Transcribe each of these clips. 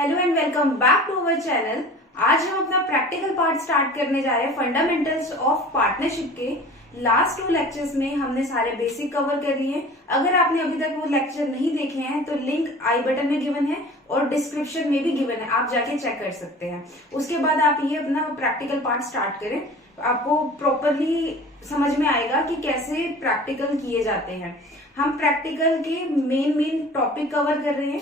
Hello and welcome back to our channel. आज हम अपना प्रैक्टिकल पार्ट स्टार्ट करने जा रहे हैं फंडामेंटल्स ऑफ पार्टनरशिप के। लास्ट 2 लेक्चर्स में हमने सारे बेसिक कवर कर लिए। अगर आपने अभी तक वो लेक्चर नहीं देखे हैं तो लिंक आई बटन में गिवन है और डिस्क्रिप्शन में भी गिवन है, आप जाके चेक कर सकते हैं। उसके बाद आप ये अपना प्रैक्टिकल पार्ट स्टार्ट करें, आपको प्रॉपरली समझ में आएगा कि कैसे प्रैक्टिकल किए जाते हैं। हम प्रैक्टिकल के मेन टॉपिक कवर कर रहे हैं।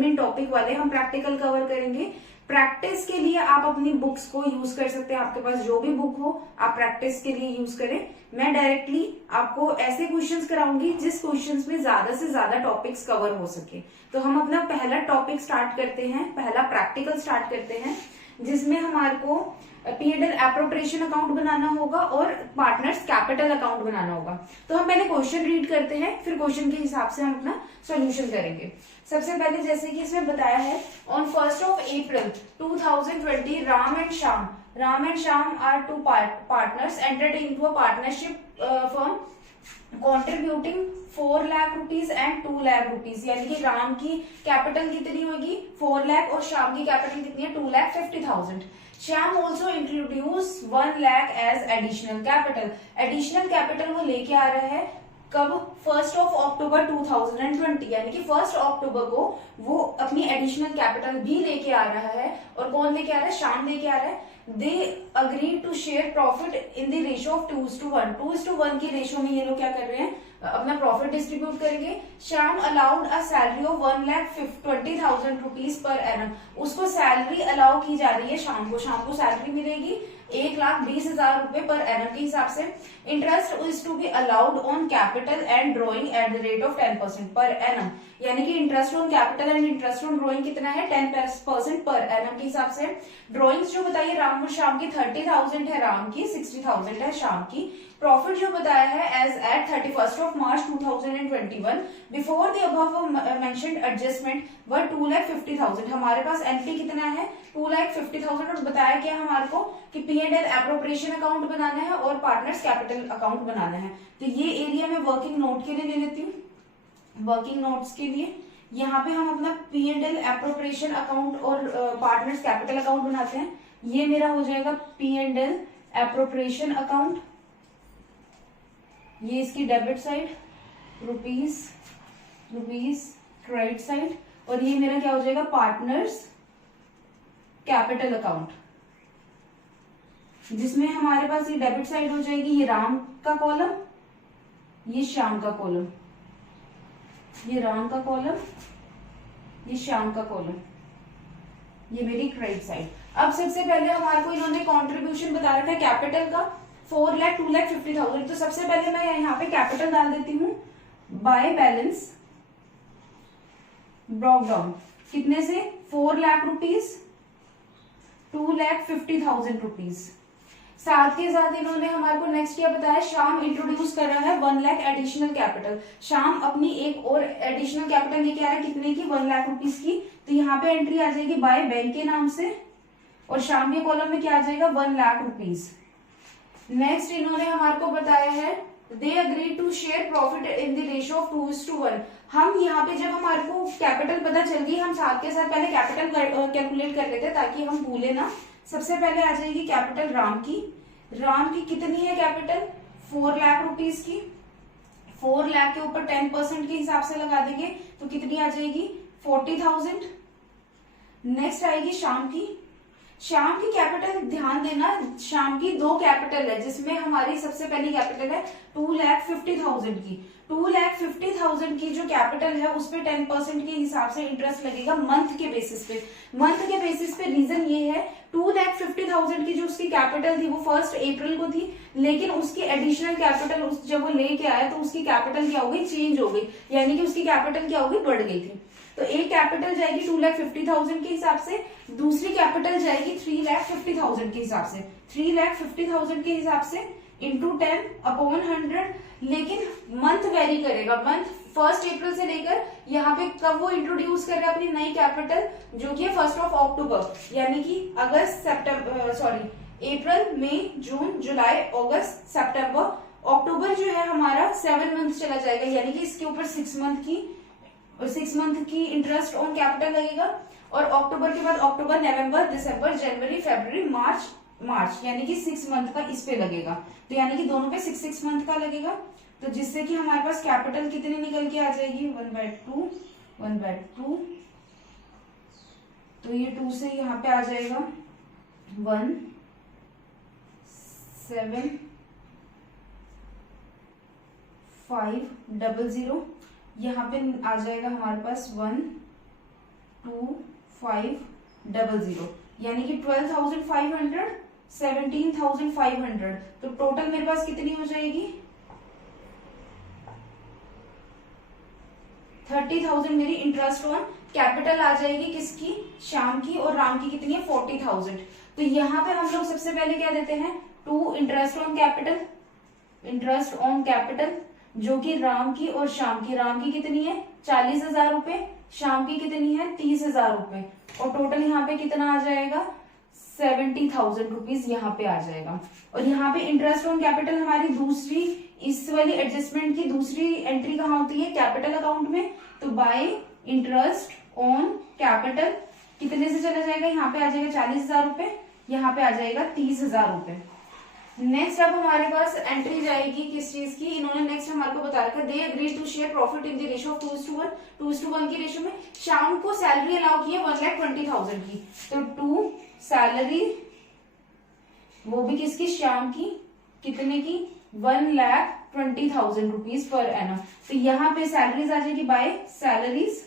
मेन टॉपिक वाले हम प्रैक्टिकल कवर करेंगे। प्रैक्टिस के लिए आप अपनी बुक्स को यूज कर सकते हैं, आपके पास जो भी बुक हो आप प्रैक्टिस के लिए यूज करें। मैं डायरेक्टली आपको ऐसे क्वेश्चंस कराऊंगी जिस क्वेश्चंस में ज्यादा से ज्यादा टॉपिक्स कवर हो सके। तो हम अपना पहला टॉपिक स्टार्ट करते हैं, पहला प्रैक्टिकल स्टार्ट करते हैं, जिसमें हमारे को P&L एप्रोप्रिएशन अकाउंट बनाना होगा और पार्टनर्स कैपिटल अकाउंट बनाना होगा। तो हम पहले क्वेश्चन रीड करते हैं, फिर क्वेश्चन के हिसाब से हम अपना सॉल्यूशन करेंगे। सबसे पहले जैसे कि इसमें बताया है, on 1st of April 2020 Ram and Shyam are 2 partners entered into a partnership firm contributing 4 lakh rupees and 2 lakh rupees. यानी कि राम की कैपिटल कितनी होगी 4 लाख और श्याम की कैपिटल कितनी है 2,50,000। Shyam also introduce 1 lakh as additional capital. Additional capital वो लेके आ रहा है कब 1st of October 2020, यानी कि 1st अक्टूबर को वो अपनी एडिशनल कैपिटल भी लेके आ रहा है। और कौन लेके आ रहा है, श्याम लेके आ रहा है। They agree to share profit in the ratio of 2:1। 2:1 की रेशियो में ये लोग क्या कर रहे हैं, अपना प्रॉफिट डिस्ट्रीब्यूट करेंगे। Shyam allowed a salary of 1,20,000 rupees per annum. उसको सैलरी अलाउ की जा रही है शाम को सैलरी मिलेगी 1,20,000 रुपए पर एनम के हिसाब से। Interest is to be allowed on capital and drawing at the rate of 10% per annum. यानी कि interest on capital and interest on drawing कितना है 10% पर एनम के हिसाब से। ड्रॉइंग्स जो बताइए राम और श्याम की 30,000 है, राम की 60,000 है, श्याम की। प्रॉफिट जो बताया है as at 31st of March 2021 before the above mentioned adjustment were 2,50,000। हमारे पास एनपी कितना है 2,50,000 और बताया क्या हमारे को कि P&L एप्रोप्रिएशन अकाउंट बनाना है और पार्टनर्स कैपिटल अकाउंट बनाना है। तो ये एरिया में वर्किंग नोट के लिए ले लेती हूँ। वर्किंग नोट्स के लिए यहाँ पे हम अपना P&L एप्रोप्रिएशन अकाउंट और पार्टनर्स कैपिटल अकाउंट बनाते हैं। ये मेरा हो जाएगा P&L एप्रोप्रिएशन अकाउंट, ये इसकी debit side rupees credit side, और ये मेरा क्या हो जाएगा पार्टनर्स कैपिटल अकाउंट, जिसमें हमारे पास ये डेबिट साइड हो जाएगी, ये राम का कॉलम, ये श्याम का कॉलम, ये राम का कॉलम, ये श्याम का कॉलम, ये मेरी क्रेडिट साइड। अब सबसे पहले हमारे को इन्होंने कंट्रीब्यूशन बता रखा है कैपिटल का 4 लाख 2,50,000। तो सबसे पहले मैं यहाँ पे कैपिटल डाल देती हूँ बाय बैलेंस ब्रॉक डाउन कितने से 4 लाख रुपीज 2,50,000 रुपीज। साथ के साथ इन्होंने हमारे को नेक्स्ट क्या बताया, श्याम इंट्रोड्यूस कर रहा है 1 लाख एडिशनल कैपिटल। श्याम अपनी एक और एडिशनल कैपिटल लेके आ रहा है कितने की 1 लाख रुपीज की। तो यहाँ पे एंट्री आ जाएगी बाय बैंक के नाम से और श्याम के कॉलम में क्या आ जाएगा 1 लाख रुपीज। नेक्स्ट इन्होंने हमारे को बताया है they agree to share profit in the ratio of 2:1। हम यहाँ पे जब हमारे को कैपिटल पता चल गई, हम साथ के साथ पहले कैपिटल कैलकुलेट कर लेते ताकि हम भूले ना। सबसे पहले आ जाएगी कैपिटल राम की कितनी है कैपिटल 4 लाख रुपीज की। 4 लाख के ऊपर 10% के हिसाब से लगा देंगे तो कितनी आ जाएगी 40,000। नेक्स्ट आएगी श्याम की कैपिटल, ध्यान देना श्याम की 2 कैपिटल है, जिसमें हमारी सबसे पहली कैपिटल है 2,50,000 की। 2,50,000 की जो कैपिटल है उस पे 10% के हिसाब से इंटरेस्ट लगेगा मंथ के बेसिस पे। रीजन ये है 2,50,000 की जो उसकी कैपिटल थी वो 1st अप्रैल को थी, लेकिन उसकी एडिशनल कैपिटल जब वो लेके आया तो उसकी कैपिटल क्या हो गई चेंज हो गई, यानी कि उसकी कैपिटल क्या हो गई बढ़ गई थी। तो एक कैपिटल जाएगी 2,50,000 के हिसाब से, दूसरी कैपिटल जाएगी 3,50,000 के हिसाब से। 3,50,000 के हिसाब से इंटू 10/100। लेकिन मंथ वेरी करेगा, मंथ 1st अप्रैल से लेकर यहाँ पे कब वो इंट्रोड्यूस कर रहे हैं अपनी नई कैपिटल जो कि है 1st of अक्टूबर, यानी कि अप्रैल मई जून जुलाई अगस्त सितंबर अक्टूबर जो है हमारा 7 मंथ चला जाएगा, यानी कि इसके ऊपर 6 मंथ की और 6 मंथ की इंटरेस्ट ऑन कैपिटल लगेगा। और अक्टूबर के बाद अक्टूबर, नवंबर, दिसंबर, जनवरी, फरवरी, मार्च यानी कि 6 मंथ का इस पे लगेगा। तो यानी कि दोनों पे 6 मंथ का लगेगा। तो जिससे कि हमारे पास कैपिटल कितनी निकल के आ जाएगी 1/2, 1/2। तो ये 2 से यहाँ पे आ जाएगा 1,7,5,00। यहाँ पे आ जाएगा हमारे पास 1,2,5,00, यानी कि 12,500, 17,500। तो टोटल मेरे पास कितनी हो जाएगी 30,000 मेरी इंटरेस्ट ऑन कैपिटल आ जाएगी। किसकी? श्याम की। और राम की कितनी है 40,000। तो यहाँ पे हम लोग सबसे पहले क्या देते हैं 2 interest on capital, interest on capital जो कि राम की और श्याम की। राम की कितनी है 40,000 रुपए, श्याम की कितनी है 30,000 रुपए। और टोटल यहाँ पे कितना आ जाएगा 70,000 रुपीज यहाँ पे आ जाएगा। और यहाँ पे इंटरेस्ट ऑन कैपिटल हमारी दूसरी, इस वाली एडजस्टमेंट की दूसरी एंट्री कहाँ होती है कैपिटल अकाउंट में। तो बाय इंटरेस्ट ऑन कैपिटल कितने से चला जाएगा, यहाँ पे आ जाएगा 40,000 रुपए, यहाँ पे आ जाएगा 30,000 रुपए। नेक्स्ट अब हमारे पास एंट्री जाएगी किस चीज की, इन्होंने नेक्स्ट हमारे को बता रखा they agree to share profit in the ratio of 2:1, 2:1 की रेशियो में। शाम को सैलरी अलाउ की है 1,20,000 की। तो 2 सैलरी, वो भी किसकी, श्याम की, कितने की 1,20,000 रुपीज पर एनम। तो यहाँ पे सैलरीज आ जाएगी बाय सैलरीज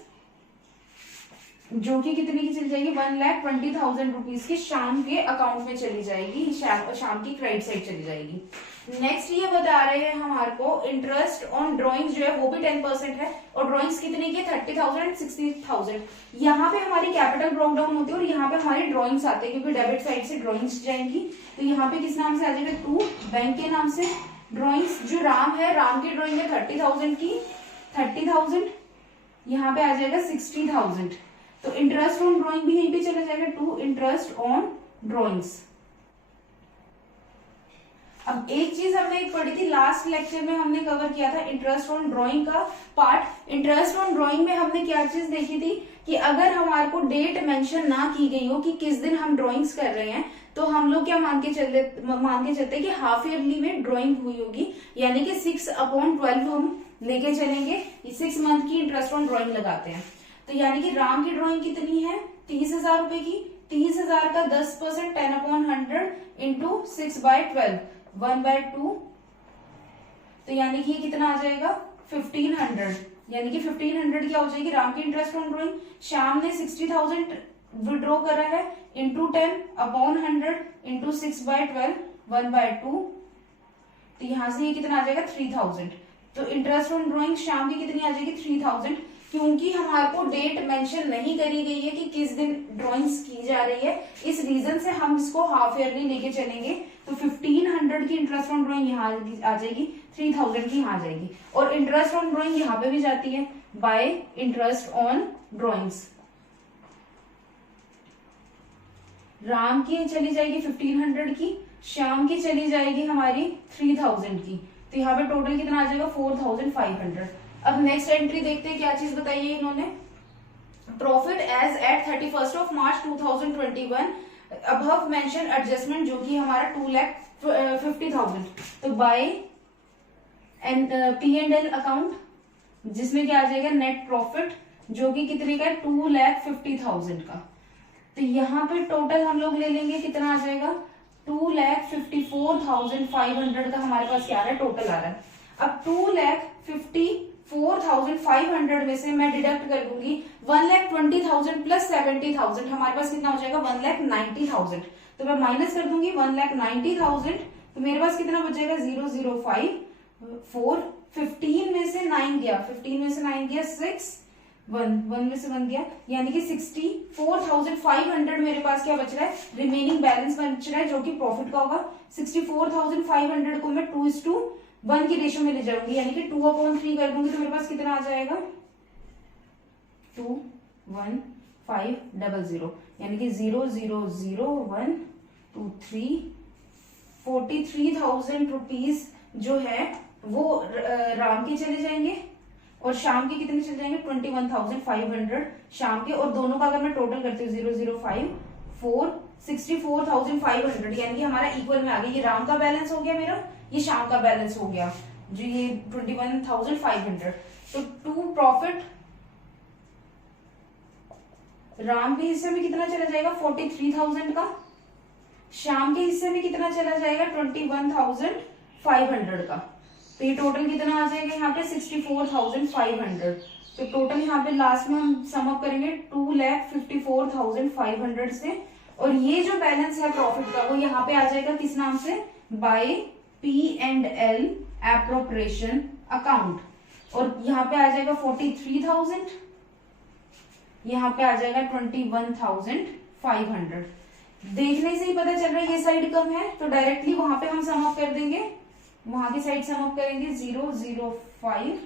जो कि कितने की चली जाएगी 1,20,000 रुपीज की शाम के अकाउंट में चली जाएगी, शाम की क्रेडिट साइड चली जाएगी। नेक्स्ट ये बता रहे हैं हमारे को इंटरेस्ट ऑन ड्राइंग्स जो है वो भी 10% है। और ड्राइंग्स कितने की 30,000 एंड 60,000। यहाँ पे हमारी कैपिटल ब्रोक डाउन होती है और यहाँ पे हमारी ड्राइंग्स आते हैं क्योंकि डेबिट साइड से ड्राइंग्स जाएंगी। तो यहाँ पे किस नाम से आ जाएगा 2 बैंक के नाम से। ड्राइंग्स जो राम है, राम की ड्राइंग है 30,000 की, 30,000 यहाँ पे आ जाएगा 60,000। तो इंटरेस्ट ऑन ड्राइंग भी यहीं पे चला जाएगा 2 इंटरेस्ट ऑन ड्राइंग्स। अब एक चीज हमने एक पढ़ी थी लास्ट लेक्चर में, हमने कवर किया था इंटरेस्ट ऑन ड्राइंग का पार्ट। इंटरेस्ट ऑन ड्राइंग में हमने क्या चीज देखी थी कि अगर हमारे को डेट मेंशन ना की गई हो कि किस दिन हम ड्राइंग्स कर रहे हैं, तो हम लोग क्या मान के चलते कि हाफ ईयरली में ड्राइंग हुई होगी, यानी कि 6/12 हम लेके चलेंगे। 6 मंथ की इंटरेस्ट ऑन ड्राइंग लगाते हैं। तो यानी कि राम की ड्राइंग कितनी है 30,000 रुपए की। 30,000 का 10% 10/100 इंटू 6/12 1/2। तो यानी कि ये कितना आ जाएगा 1,500। यानी कि 1,500 क्या हो जाएगी राम की इंटरेस्ट ऑन ड्राइंग। श्याम ने 60,000 विड्रॉ करा है इंटू 10/100 इंटू 6/12 1/2। तो यहां से ये कितना आ जाएगा 3,000। तो इंटरेस्ट ऑन ड्राइंग श्याम की कितनी आ जाएगी 3,000। क्योंकि हमारे को डेट मेंशन नहीं करी गई है कि किस दिन ड्राइंग्स की जा रही है, इस रीजन से हम इसको हाफ ईयरली लेके चलेंगे। तो 1,500 की इंटरेस्ट ऑन ड्राइंग यहाँ आ जाएगी, 3,000 की यहाँ आ जाएगी। और इंटरेस्ट ऑन ड्राइंग यहाँ पे भी जाती है bye interest on drawings. Ram की चली जाएगी 1,500 की, श्याम की चली जाएगी हमारी 3,000 की। तो यहाँ पे टोटल कितना आ जाएगा 4,500। अब नेक्स्ट एंट्री देखते हैं क्या चीज बताई है इन्होंने। प्रॉफिट एज एट 31 मार्च 2021 अबव मेंशन एडजस्टमेंट जो कि हमारा 2,50,000। तो बाय P&L अकाउंट जिसमें क्या आ जाएगा नेट प्रॉफिट जो कि कितने का है 2,50,000 का। तो यहाँ पे टोटल हम लोग ले लेंगे कितना आ जाएगा 2,54,500 का हमारे पास क्या आ रहा है टोटल आ रहा है। अब 2,54,500 में से मैं डिडक्ट कर दूंगी 1,20,000 प्लस 70,000, हमारे पास कितना हो जाएगा 1,90,000। तो मैं माइनस कर दूंगी 1,90,000। तो मेरे पास कितना बचेगा 0,054। 15 में से 9 गया, 15 में से 9 गया 6, 1 में से 1 गया, यानी कि 64,500 मेरे पास क्या बच रहा है रिमेनिंग बैलेंस बच रहा है जो कि प्रॉफिट का होगा। 64,500 को मैं 2:1 की रेशियो में ले जाऊंगी, यानी कि 2/3 कर दूंगी। तो मेरे पास कितना आ जाएगा 2,15,00, यानी कि 0,00123 43,000 रुपीज जो है वो राम के चले जाएंगे। और शाम के कितने चले जाएंगे 21,500 शाम के, और दोनों का अगर मैं टोटल करती हूँ 005 4 64,500 यानी कि हमारा इक्वल में आ गया। ये राम का बैलेंस हो गया मेरा, ये शाम का बैलेंस हो गया जो ये 21,500। तो टू प्रॉफिट राम के हिस्से में कितना चला जाएगा 43,000 का, शाम के हिस्से में कितना चला जाएगा 21,500 का। तो ये टोटल कितना आ जाएगा यहाँ पे 64,500। तो टोटल यहाँ पे लास्ट में हम सम अप करेंगे 2,54,500 से, और ये जो बैलेंस है प्रॉफिट का वो यहाँ पे आ जाएगा किस नाम से, बाय P&L एप्रोप्रिएशन अकाउंट, और यहाँ पे आ जाएगा 43,000, यहाँ पे आ जाएगा 21,500। देखने से ही पता चल रहा है ये साइड कम है, तो डायरेक्टली वहां पे हम सम अप कर देंगे, वहां की साइड सम अप करेंगे 005,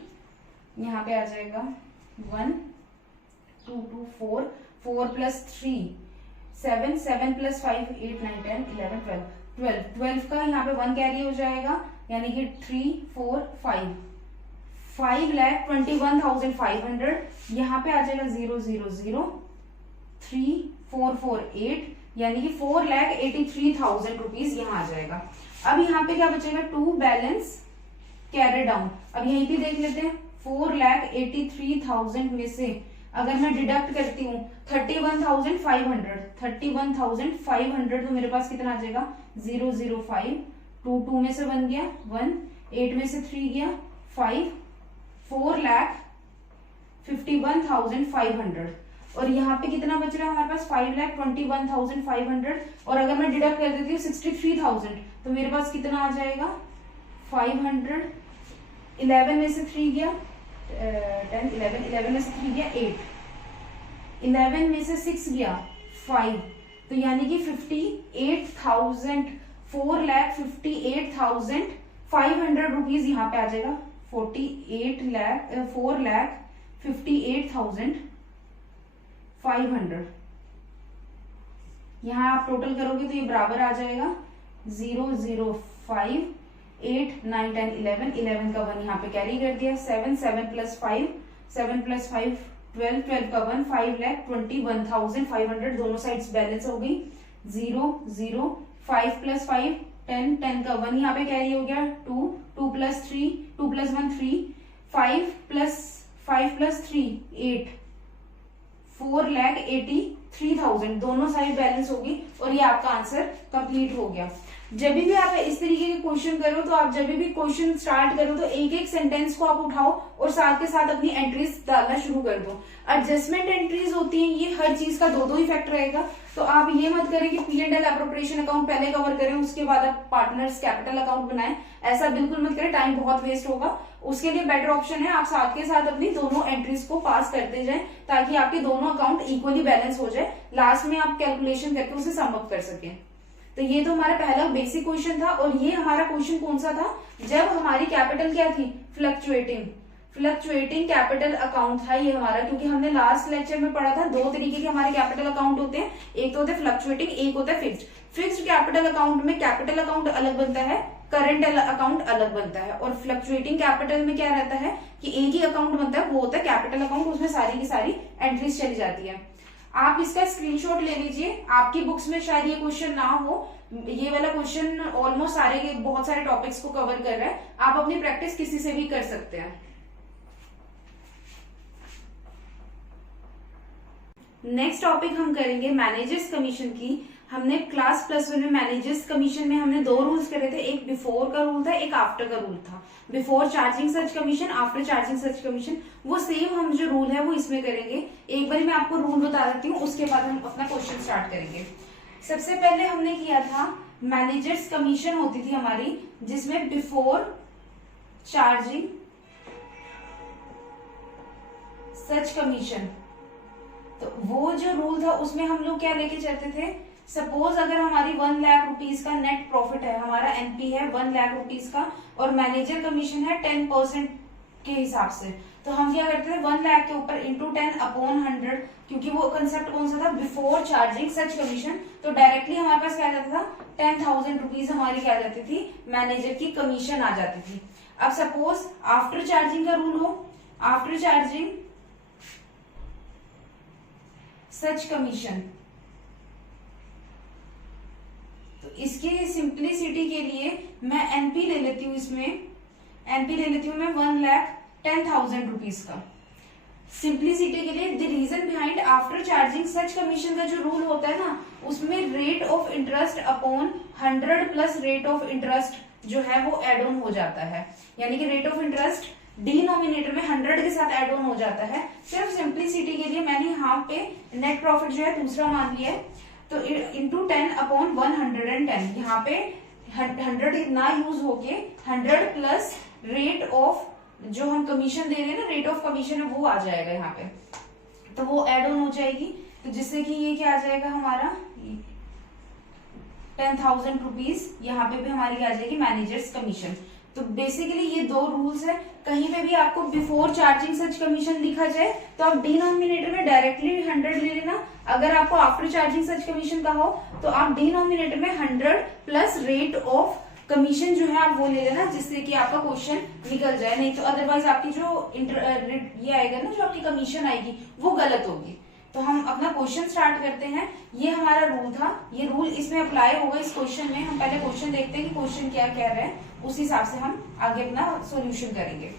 यहाँ पे आ जाएगा 1 2 2 4 4 प्लस 3 7 7 प्लस 5 8 9 10 11 12 12 का यहाँ पे 1 कैरी हो जाएगा, यानी कि 3 4 5 5,21,500। यहाँ पे आ जाएगा 000 3 4 4 8 यानी कि 4,83,000 रुपीज यहाँ आ जाएगा। अब यहाँ पे क्या बचेगा, टू बैलेंस कैरी डाउन। अब यहीं पे देख लेते हैं 4,83,000 में से अगर मैं डिडक्ट करती हूँ 31,500 तो मेरे पास कितना आ जाएगा 005 2 2 में से 1 गया 1 8 में से 3 गया 5 4,51,500, और यहाँ पे कितना बच रहा है हमारे पास 5,21,500, और अगर मैं डिडक्ट कर देती हूँ 63,000 तो मेरे पास कितना आ जाएगा 500 11 में से 3 गया 10 11 में से 3 गया 8 11 में से 6 गया 5, तो यानी कि 58,000 4,58,500 रुपीज यहाँ पे आ जाएगा 4,58,500। यहाँ आप टोटल करोगे तो ये बराबर आ जाएगा 005 8 9 10 11 का 1 यहाँ पे कैरी कर दिया 7 7 प्लस 5 7 प्लस 5 12 12 का 1 5,21,500 दोनों साइड्स बैलेंस हो गई 0 0 5 प्लस 5 10 10 का 1 यहाँ पे कैरी हो गया 2 2 प्लस 3 2 प्लस 1 3 5 प्लस 3 8 4,83,000 दोनों साइड बैलेंस होगी, और ये आपका आंसर कंप्लीट हो गया। जब भी आप इस तरीके के क्वेश्चन करो तो आप जब भी क्वेश्चन स्टार्ट करो तो एक एक सेंटेंस को आप उठाओ और साथ के साथ अपनी एंट्रीज डालना शुरू कर दो। एडजस्टमेंट एंट्रीज होती हैं, ये हर चीज का दो इफेक्ट रहेगा, तो आप ये मत करें कि P&L एप्रोप्रिएशन अकाउंट पहले कवर करें उसके बाद आप पार्टनर्स कैपिटल अकाउंट बनाएं, ऐसा बिल्कुल मत करें, टाइम बहुत वेस्ट होगा। उसके लिए बेटर ऑप्शन है आप साथ के साथ अपनी दोनों एंट्रीज को पास करते जाएं ताकि आपके दोनों अकाउंट इक्वली बैलेंस हो जाए, लास्ट में आप कैलकुलेशन करके उसे सम अप कर सकें। तो ये तो हमारा पहला बेसिक क्वेश्चन था, और ये हमारा क्वेश्चन कौन सा था, जब हमारी कैपिटल क्या थी फ्लक्चुएटिंग कैपिटल अकाउंट था ये हमारा, क्योंकि हमने लास्ट लेक्चर में पढ़ा था दो तरीके के हमारे कैपिटल अकाउंट होते हैं, एक तो होता है फ्लक्चुएटिंग, एक होता है फिक्स्ड। फिक्स्ड कैपिटल अकाउंट में कैपिटल अकाउंट अलग बनता है, करंट अकाउंट अलग बनता है, और फ्लक्चुएटिंग कैपिटल में क्या रहता है कि एक ही अकाउंट बनता है, वो होता है कैपिटल अकाउंट, उसमें सारी की सारी एंट्रीज चली जाती है। आप इसका स्क्रीनशॉट ले लीजिए, आपकी बुक्स में शायद ये क्वेश्चन ना हो, ये वाला क्वेश्चन ऑलमोस्ट बहुत सारे टॉपिक्स को कवर कर रहा है, आप अपनी प्रैक्टिस किसी से भी कर सकते हैं। नेक्स्ट टॉपिक हम करेंगे मैनेजर्स कमीशन की। हमने क्लास +1 में मैनेजर्स कमीशन में हमने दो रूल्स करे थे, एक बिफोर का रूल था, एक आफ्टर का रूल था। Before charging such commission, after charging such commission, वो सेम हम जो रूल है वो इसमें करेंगे। एक बार मैं आपको रूल बता देती हूँ, उसके बाद हम अपना क्वेश्चन स्टार्ट करेंगे। सबसे पहले हमने किया था मैनेजर्स कमीशन होती थी हमारी, जिसमें बिफोर चार्जिंग सच कमीशन, तो वो जो रूल था उसमें हम लोग क्या लेके चलते थे, सपोज अगर हमारी 1 लाख रुपीज का नेट प्रॉफिट है, हमारा एनपी है 1 लाख रुपीज का और मैनेजर कमीशन है 10% के हिसाब से, तो हम क्या करते थे 1 लाख के ऊपर इंटू 10/100, क्योंकि वो कंसेप्ट कौन सा था, बिफोर चार्जिंग सच कमीशन, तो डायरेक्टली हमारे पास क्या जाता था 10,000 रुपीज हमारी क्या जाती थी, मैनेजर की कमीशन आ जाती थी। अब सपोज आफ्टर चार्जिंग का रूल हो, आफ्टर चार्जिंग सच कमीशन। तो इसके सिंप्लिसिटी के लिए मैं एनपी ले लेती हूँ, इसमें एनपी ले लेती हूँ मैं 1,10,000 रुपीज का। सिंप्लिसिटी के लिए the reason behind after charging such commission का जो रूल होता है ना, उसमें rate of interest upon 100 plus rate of interest जो है वो एड ऑन हो जाता है, यानी कि रेट ऑफ इंटरेस्ट डिनोमिनेटर में 100 के साथ एड ऑन हो जाता है। सिर्फ सिंप्लिसिटी के लिए मैंने यहाँ पे नेट प्रॉफिट जो है दूसरा मान लिया है, तो इंटू 10 अपॉन 110, यहाँ पे 100 ना यूज होके 100 प्लस रेट ऑफ जो हम कमीशन दे रहे हैं ना, रेट ऑफ कमीशन है वो आ जाएगा यहाँ पे, तो वो एड ऑन हो जाएगी। तो जिससे कि ये क्या आ जाएगा हमारा 10,000 रुपीज, यहाँ पे भी हमारी क्या आ जाएगी मैनेजर्स कमीशन। तो बेसिकली ये दो रूल्स है, कहीं पे भी आपको बिफोर चार्जिंग सच कमीशन लिखा जाए तो आप डिनोमिनेटर में डायरेक्टली 100 ले लेना, अगर आपको आफ्टर चार्जिंग सच कमीशन का हो तो आप डिनोमिनेटर में 100 प्लस रेट ऑफ कमीशन जो है आप वो ले लेना, जिससे कि आपका क्वेश्चन निकल जाए। नहीं तो अदरवाइज आपकी जो ये आएगा ना, जो आपकी कमीशन आएगी वो गलत होगी। तो हम अपना क्वेश्चन स्टार्ट करते हैं। ये हमारा रूल था, ये रूल इसमें अप्लाई होगा इस क्वेश्चन में। हम पहले क्वेश्चन देखते हैं कि क्वेश्चन क्या कह रहा है, उस हिसाब से हम आगे अपना सॉल्यूशन करेंगे।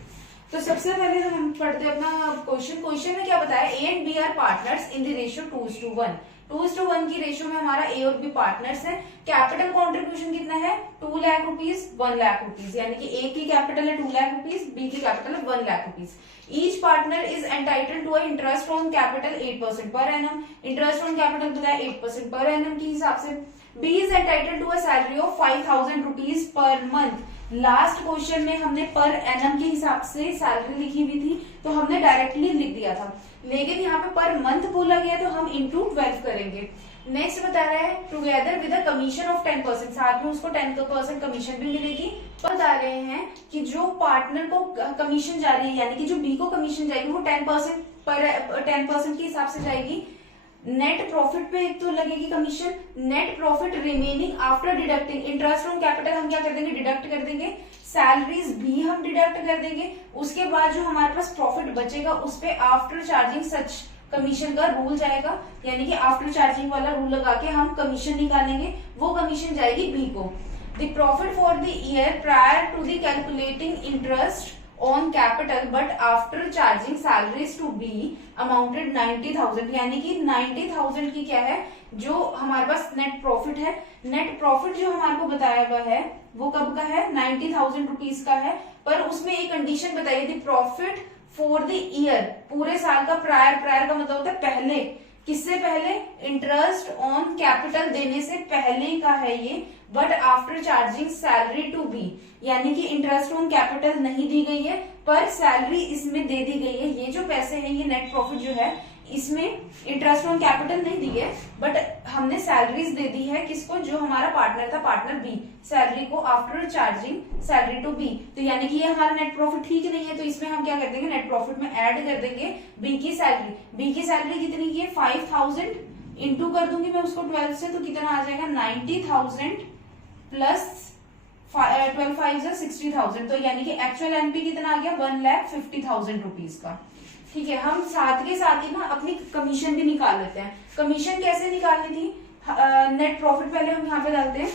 तो सबसे पहले हम पढ़ते हैं अपना क्वेश्चन। क्वेश्चन में क्या बताया, A and B are partners in the ratio 2:1। 2:1 की रेशियो में हमारा ए और बी पार्टनर्स है। कैपिटल कॉन्ट्रीब्यूशन कितना है 2 लाख रुपीज 1 लाख रुपीज, यानी कि ए की कैपिटल है 2 लाख रुपीज, बी की कैपिटल है 1 lakh rupees. Each partner is entitled to interest on capital 8% per annum. Interest on capital बताया 8% पर एनम के हिसाब से। B is entitled to a salary of 5,000 rupees per month. Last question में हमने per annum के हिसाब से सैलरी लिखी हुई थी, तो हमने डायरेक्टली लिख दिया था, लेकिन यहाँ पे पर मंथ बोला गया तो हम इंटू 12 करेंगे। नेक्स्ट बता रहा है together with a commission of 10%, साथ में उसको 10% कमीशन भी मिलेगी। बता रहे हैं कि जो पार्टनर को कमीशन जा रही है, यानी कि जो बी को कमीशन जाएगी वो 10% के हिसाब से जाएगी। नेट प्रॉफिट पे एक तो लगेगी commission, net profit remaining after deducting interest on capital हम क्या कर देंगे, डिडक्ट कर देंगे। सैलरीज भी हम डिडक्ट कर देंगे। उसके बाद जो हमारे पास प्रॉफिट बचेगा उस पे आफ्टर चार्जिंग सच कमीशन का रूल जाएगा, यानी कि आफ्टर चार्जिंग वाला रूल लगा के हम कमीशन निकालेंगे, वो कमीशन जाएगी बी को। The profit for the year prior to the calculating interest on capital but after charging salaries to be amounted 90,000, यानी कि 90,000 की क्या है जो हमारे पास नेट प्रॉफिट है। नेट प्रॉफिट जो हमारे को बताया हुआ है वो कब का है 90,000 रुपीज का है, पर उसमें एक कंडीशन बताइए, the profit for the year पूरे साल का, प्रायर का मतलब होता है पहले, किससे पहले, इंटरेस्ट ऑन कैपिटल देने से पहले का है ये, but after charging salary to be, यानी कि इंटरेस्ट ऑन कैपिटल नहीं दी गई है पर सैलरी इसमें दे दी गई है। ये जो पैसे हैं, ये नेट प्रॉफिट जो है इसमें इंटरेस्ट ऑन कैपिटल नहीं दी है, बट हमने सैलरीज दे दी है किसको, जो हमारा पार्टनर था, पार्टनर बी, सैलरी को after charging salary to be. तो यानी कि ये हमारा नेट प्रॉफिट ठीक नहीं है, तो इसमें हम क्या कर देंगे, नेट प्रॉफिट में ऐड कर देंगे बी की सैलरी। बी की सैलरी कितनी की है 5,000, इंटू कर दूंगी मैं उसको 12 से, तो कितना आ जाएगा 90,000 प्लस 12 5 60,000, तो यानी कि एक्चुअल एनपी कितना आ गया 1,50,000 रुपीज का। ठीक है, हम साथ के साथ ही ना अपनी कमीशन भी निकाल लेते हैं। कमीशन कैसे निकालनी थी, नेट प्रॉफिट पहले हम यहाँ पे डालते हैं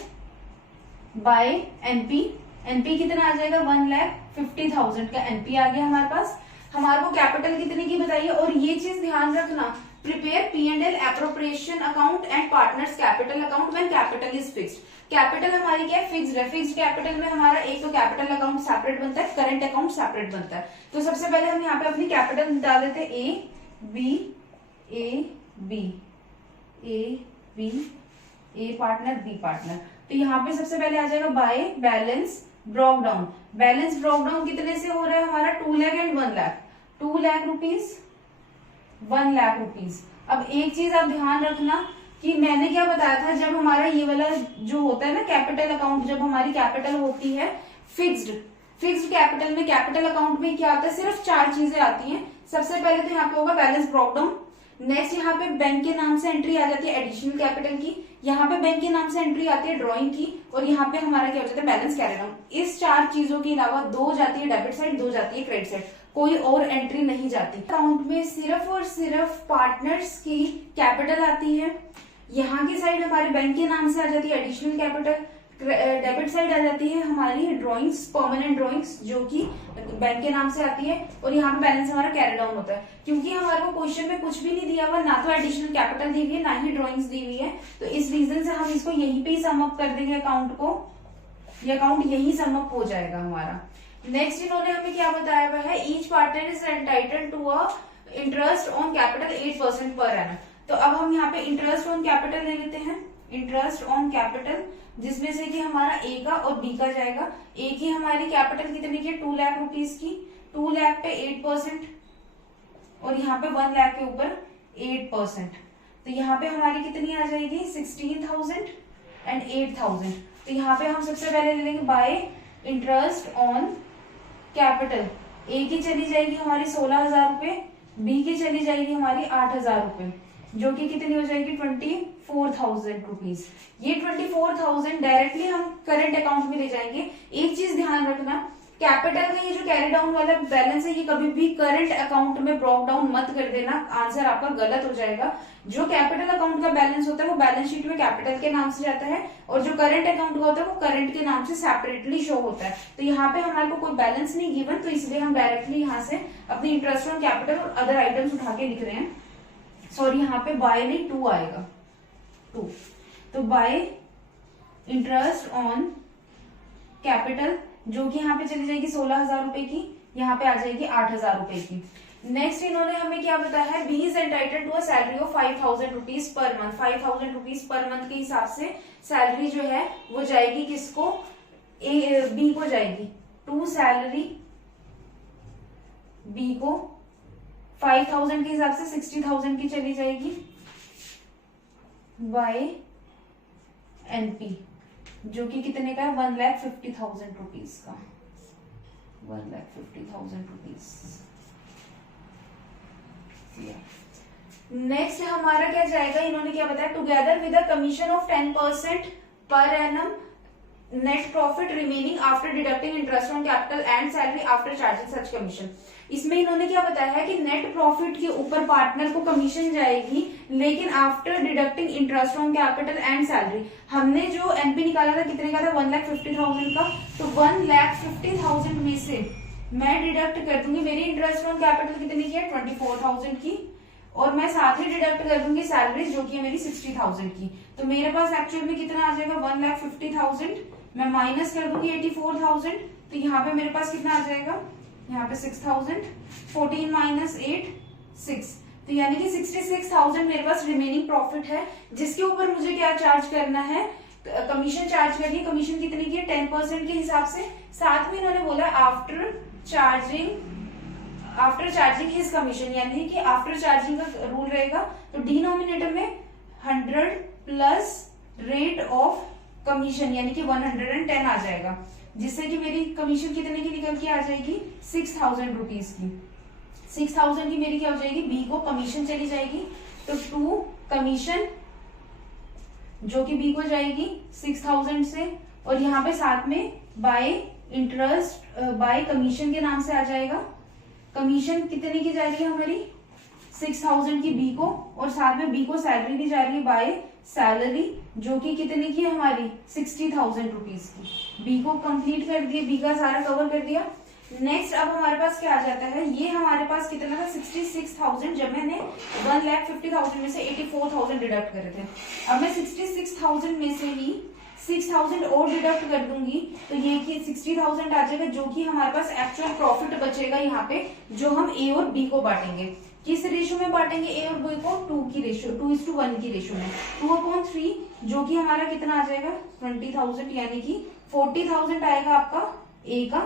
बाय एनपी। एनपी कितना आ जाएगा 1,50,000 का एनपी आ गया हमारे पास। हमारे को कैपिटल कितने की बताइए, और ये चीज ध्यान रखना, prepare P&L appropriation account and partners capital account when capital is fixed. Capital हमारी क्या है, फिक्स्ड है। फिक्स्ड कैपिटल में हमारा एक तो कैपिटल अकाउंट सेपरेट बनता है, करंट अकाउंट सेपरेट बनता है। तो सबसे पहले हम यहाँ पे अपनी कैपिटल डाल देते हैं A B A partner B partner. तो यहाँ पे सबसे पहले आ जाएगा by balance brought down. Balance brought down कितने से हो रहा है हमारा 2 lakh and 1 lakh, 2 lakh rupees 1 lakh rupees. अब एक चीज आप ध्यान रखना कि मैंने क्या बताया था, जब हमारा ये वाला जो होता है ना कैपिटल अकाउंट, जब हमारी कैपिटल होती है फिक्स्ड कैपिटल में, कैपिटल अकाउंट में क्या आता है, सिर्फ 4 चीजें आती हैं। सबसे पहले तो यहाँ पे होगा बैलेंस ब्रॉक डाउन, नेक्स्ट यहाँ पे बैंक के नाम से एंट्री आ जाती है एडिशनल कैपिटल की, यहाँ पे बैंक के नाम से एंट्री आती है ड्रॉइंग की, और यहाँ पे हमारा क्या हो जाता है बैलेंस कैरी डाउन। इस 4 चीजों के अलावा 2 जाती है डेबिट साइड, 2 जाती है क्रेडिट साइड। कोई और एंट्री नहीं जाती। अकाउंट में सिर्फ और सिर्फ पार्टनर्स की कैपिटल आती है। यहाँ की साइड हमारे बैंक के नाम से आ जाती है एडिशनल कैपिटल, डेबिट साइड आ जाती है हमारी ड्रॉइंग्स, परमानेंट ड्रॉइंग्स जो कि बैंक के नाम से आती है, और यहाँ पे बैलेंस हमारा कैरी डाउन होता है। क्योंकि हमारे को क्वेश्चन में कुछ भी नहीं दिया हुआ, ना तो एडिशनल कैपिटल दी हुई है, ना ही ड्रॉइंग्स दी हुई है, तो इस रीजन से हम इसको यहीं पे ही सम अप कर देंगे अकाउंट को। ये अकाउंट यही सम अप हो जाएगा हमारा। नेक्स्ट इन्होंने हमें क्या बताया हुआ है, each partner is entitled to a interest on capital 8% per annum. तो अब हम यहाँ पे इंटरेस्ट ऑन कैपिटल ले लेते हैं, इंटरेस्ट ऑन कैपिटल, जिसमें से कि हमारा ए का और बी का जाएगा। ए की हमारी कैपिटल कितनी की, 2 लाख रुपीज की, 2 लाख पे 8% और यहाँ पे 1 लाख के ऊपर 8%, तो यहाँ पे हमारी कितनी आ जाएगी 16,000 एंड 8,000। तो यहाँ पे हम सबसे पहले ले लेंगे बाय इंटरेस्ट ऑन कैपिटल। ए की चली जाएगी हमारी 16,000 रुपए, बी की चली जाएगी हमारी 8,000 रुपए, जो कि कितनी हो जाएगी 24,000 रुपीज। ये 24,000 डायरेक्टली हम करंट अकाउंट में ले जाएंगे। एक चीज ध्यान रखना, कैपिटल का ये जो कैरी डाउन वाला बैलेंस है, ये कभी भी करंट अकाउंट में ब्रॉक डाउन मत कर देना, आंसर आपका गलत हो जाएगा। जो कैपिटल अकाउंट का बैलेंस होता है वो बैलेंस शीट में कैपिटल के नाम से जाता है, और जो करंट अकाउंट का होता है वो करंट के नाम से सेपरेटली शो होता है। तो यहाँ पे हमारे को कोई बैलेंस नहीं गिवन, तो इसलिए हम डायरेक्टली यहाँ से अपनी इंटरेस्ट ऑन कैपिटल और अदर आइटम्स उठा के लिख रहे हैं। सॉरी, यहाँ पे बाय नहीं 2 आएगा, 2। तो बाय इंटरेस्ट ऑन कैपिटल, जो कि यहाँ पे चली जाएगी 16,000 रुपए की, यहाँ पे आ जाएगी 8,000 रुपए की। नेक्स्ट इन्होंने हमें क्या बताया है, B is entitled to a salary of 5,000 rupees per month. 5,000 rupees per month के हिसाब से सैलरी जो है वो जाएगी किसको, बी को जाएगी। टू सैलरी बी को 5,000 के हिसाब से 60,000 की चली जाएगी बाय एनपी, जो कि कितने का है 1,50,000 रुपीज का, 1,50,000 रुपीज। नेक्स्ट हमारा क्या जाएगा, इन्होंने क्या बताया, together with a commission of 10% per annum net profit remaining after deducting interest on capital and salary after charging such commission. इसमें इन्होंने क्या बताया है कि नेट प्रॉफिट के ऊपर पार्टनर को कमीशन जाएगी, लेकिन after deducting interest on capital and salary. हमने जो एनपी निकाला था कितने का था, 1,50,000 का, तो 1,50,000 में से मैं डिडक्ट कर दूंगी, मेरी इंटरेस्ट ऑन कैपिटल कितनी की है 24,000 की, और मैं साथ ही डिडक्ट कर दूंगी सैलरी जो कि है मेरी 60,000 की। तो मेरे पास एक्चुअल में कितना आ जाएगा 1,50,000, मैं माइनस कर दूंगी 84,000, तो यहाँ पे मेरे पास कितना आ जाएगा, यहाँ पे 6,000, 14 माइनस 8 6, तो यानी कि 66,000 मेरे पास रिमेनिंग प्रॉफिट है, जिसके ऊपर मुझे क्या चार्ज करना है, कमीशन चार्ज करनी है। कमीशन कितनी की है 10% के हिसाब से। साथ में इन्होंने बोला आफ्टर चार्जिंग हिज कमीशन, यानी कि आफ्टर चार्जिंग का रूल रहेगा, तो डिनोमिनेटर में 100 प्लस रेट ऑफ कमीशन यानी कि 110 आ जाएगा, जिससे कि मेरी कमीशन कितने की निकल के आ जाएगी 6,000 रुपीज की। 6,000 की मेरी क्या हो जाएगी, बी को कमीशन चली जाएगी, तो 2 कमीशन जो कि बी को जाएगी 6,000 से, और यहाँ पे साथ में बाय इंटरेस्ट बाय कमीशन के नाम से आ जाएगा। कमीशन कितने की जा रही है हमारी 6,000 की बी को, और साथ में बी को सैलरी भी जा रही है बाय सैलरी, जो कि कितने की है हमारी 60,000 रुपीज की। बी को कंप्लीट कर दिया, बी का सारा कवर कर दिया। नेक्स्ट अब हमारे पास क्या आ जाता है, ये हमारे पास कितना था 66,000, जब मैंने 1,50,000 में से 84,000 डिडक्ट करे थे। अब मैं 66,000 में से ही 6,000 और डिडक्ट कर दूंगी, तो ये कि 60,000 आ जाएगा, जो कि हमारे पास एक्चुअल प्रॉफिट बचेगा यहाँ पे, जो हम ए और बी को बांटेंगे। किस रेशो में बांटेंगे ए और बी को, 2 की रेशो, 2:1 की रेशो में, 2/3, जो कि हमारा कितना आ जाएगा 20,000, यानी कि 40,000 आएगा आपका ए का,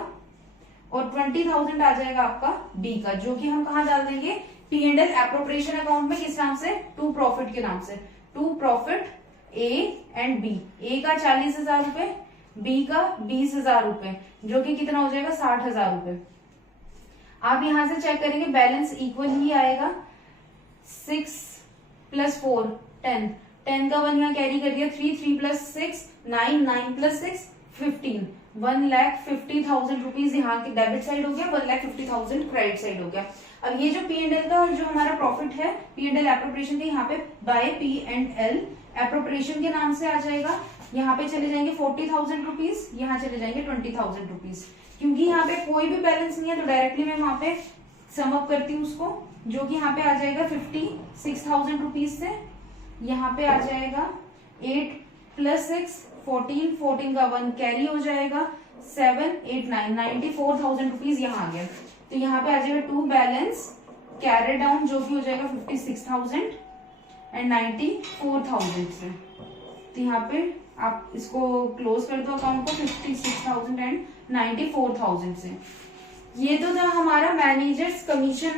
और 20,000 आ जाएगा आपका बी का, जो कि हम कहाँ डाल देंगे P&L एप्रोप्रिएशन अकाउंट में, किस नाम से, टू प्रॉफिट के नाम से, to profit A and B. A का 40,000 रुपए, बी का 20,000 रुपए, जो कि कितना हो जाएगा 60,000 रुपए। आप यहां से चेक करेंगे बैलेंस इक्वल ही आएगा, 6 + 4 10 का 1 यहाँ कैरी कर दिया, 3 3 + 6 9 9 + 6 15, 1,50,000 रुपीज यहाँ की डेबिट साइड हो गया, 1,50,000 क्रेडिट साइड हो गया। अब ये जो P&L का जो हमारा प्रॉफिट है P&L एप्रोप्रिएशन के, यहाँ पे बाय P&L एप्रोप्रिएशन के नाम से आ जाएगा। यहाँ पे चले जाएंगे 40,000 रुपीज, यहाँ चले जाएंगे 20,000 रुपीज। क्योंकि यहाँ पे कोई भी बैलेंस नहीं है तो डायरेक्टली मैं वहां पे सम अप करती हूँ उसको, जो कि यहाँ पे आ जाएगा 56,000 रुपीज से। यहाँ पे आ जाएगा 8 + 6 14, 14 का 1 कैरी हो जाएगा, 7 8 9 94,000 रुपीज यहाँ आ गया। तो यहाँ पे आ जाएगा टू बैलेंस कैरी डाउन, जो भी हो जाएगा 56,000 एंड 94,000 से। तो यहाँ पे आप इसको क्लोज कर दो अकाउंट को 56,000 एंड 94,000 से। ये तो था हमारा मैनेजर्स कमीशन,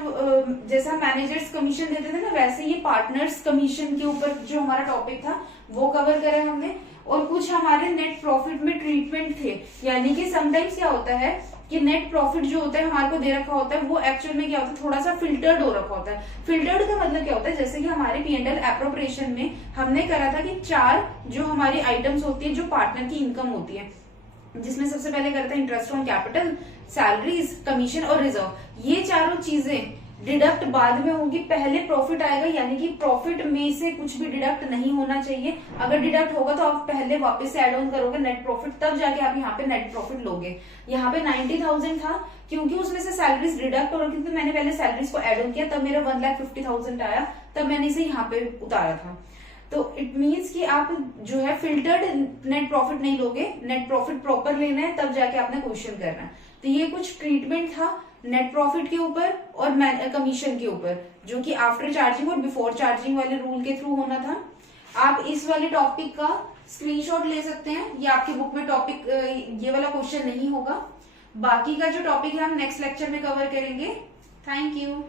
जैसा मैनेजर्स कमीशन देते थे ना, वैसे ये पार्टनर्स कमीशन के ऊपर जो हमारा टॉपिक था वो कवर करा हमने। और कुछ हमारे नेट प्रॉफिट में ट्रीटमेंट थे, यानी कि समटाइम्स क्या होता है कि नेट प्रॉफिट जो होता है हमारे को दे रखा होता है, वो एक्चुअल में क्या होता है थोड़ा सा फिल्टर्ड हो रखा होता है। फिल्टर्ड का मतलब क्या होता है, जैसे कि हमारे P&L एप्रोप्रिएशन में हमने करा था कि 4 जो हमारी आइटम्स होती है जो पार्टनर की इनकम होती है, जिसमें सबसे पहले करता है interest on capital, salaries, commission और रिजर्व। ये चारों चीजें डिडक्ट बाद में होगी, पहले प्रॉफिट आएगा, यानी कि प्रॉफिट में से कुछ भी डिडक्ट नहीं होना चाहिए। अगर डिडक्ट होगा तो आप पहले वापस से एड ऑन करोगे नेट प्रॉफिट, तब जाके आप यहाँ पे नेट प्रॉफिट लोगे। यहाँ पे 90,000 था, क्योंकि उसमें से सैलरीज डिडक्ट हो रही थी, मैंने पहले सैलरीज को एड ऑन किया, तब मेरा 1,50,000 आया, तब मैंने इसे यहाँ पे उतारा था। तो इट मीन्स कि आप जो है फिल्टर्ड नेट प्रॉफिट नहीं लोगे, नेट प्रॉफिट प्रॉपर लेना है, तब जाके आपने क्वेश्चन करना है। तो ये कुछ ट्रीटमेंट था नेट प्रॉफिट के ऊपर और कमीशन के ऊपर, जो कि आफ्टर चार्जिंग और बिफोर चार्जिंग वाले रूल के थ्रू होना था। आप इस वाले टॉपिक का स्क्रीनशॉट ले सकते हैं, ये आपकी बुक में टॉपिक ये वाला क्वेश्चन नहीं होगा। बाकी का जो टॉपिक है हम नेक्स्ट लेक्चर में कवर करेंगे। Thank you.